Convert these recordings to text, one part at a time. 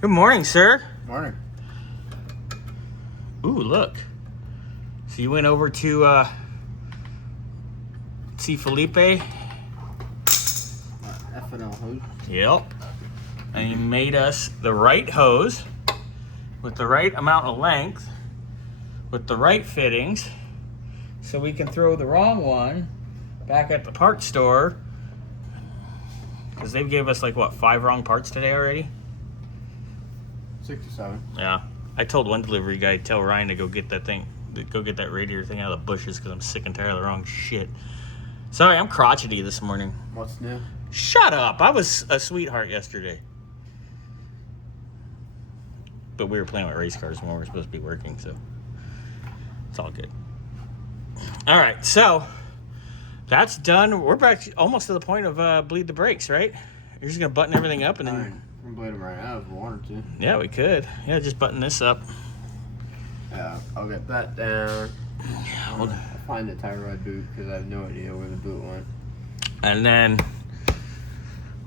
Good morning, sir. Morning. Ooh, look. So you went over to see Felipe? F&L hose. Yep. And he made us the right hose with the right amount of length, with the right fittings, so we can throw the wrong one back at the parts store. Because they gave us like, what, 5 wrong parts today already? 67. Yeah. I told one delivery guy, tell Ryan to go get that radiator thing out of the bushes because I'm sick and tired of the wrong shit. Sorry, I'm crotchety this morning. What's new? Shut up. I was a sweetheart yesterday. But we were playing with race cars when we were supposed to be working, so it's all good. All right, so that's done. We're back almost to the point of bleed the brakes, right? You're just going to button everything up and then... Fine. We can bleed them right now if we wanted to. Yeah, we could. Yeah, just button this up. Yeah, I'll get that down. Well, I'll find the tie rod boot because I have no idea where the boot went. and then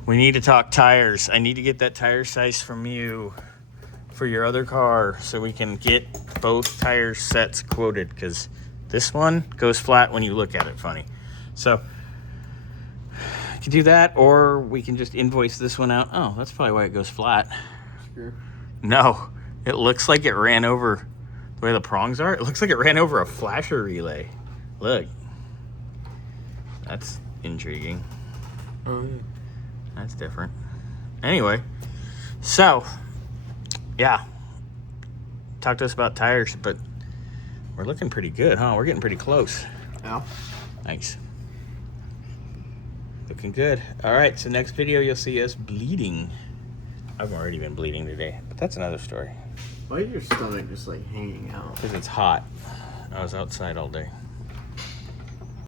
we need to talk tires. I need to get that tire size from you for your other car so we can get both tire sets quoted, because this one goes flat when you look at it funny. So you can do that, or we can just invoice this one out. Oh, that's probably why it goes flat. Sure. No, it looks like it ran over the way the prongs are. It looks like it ran over a flasher relay. Look. That's intriguing. Oh, yeah. That's different. Anyway, so, yeah. Talk to us about tires, but we're looking pretty good, huh? We're getting pretty close. Yeah. Thanks. Looking good. All right, so next video you'll see us bleeding. I've already been bleeding today, but that's another story. Why is your stomach just like hanging out? Because it's hot. I was outside all day.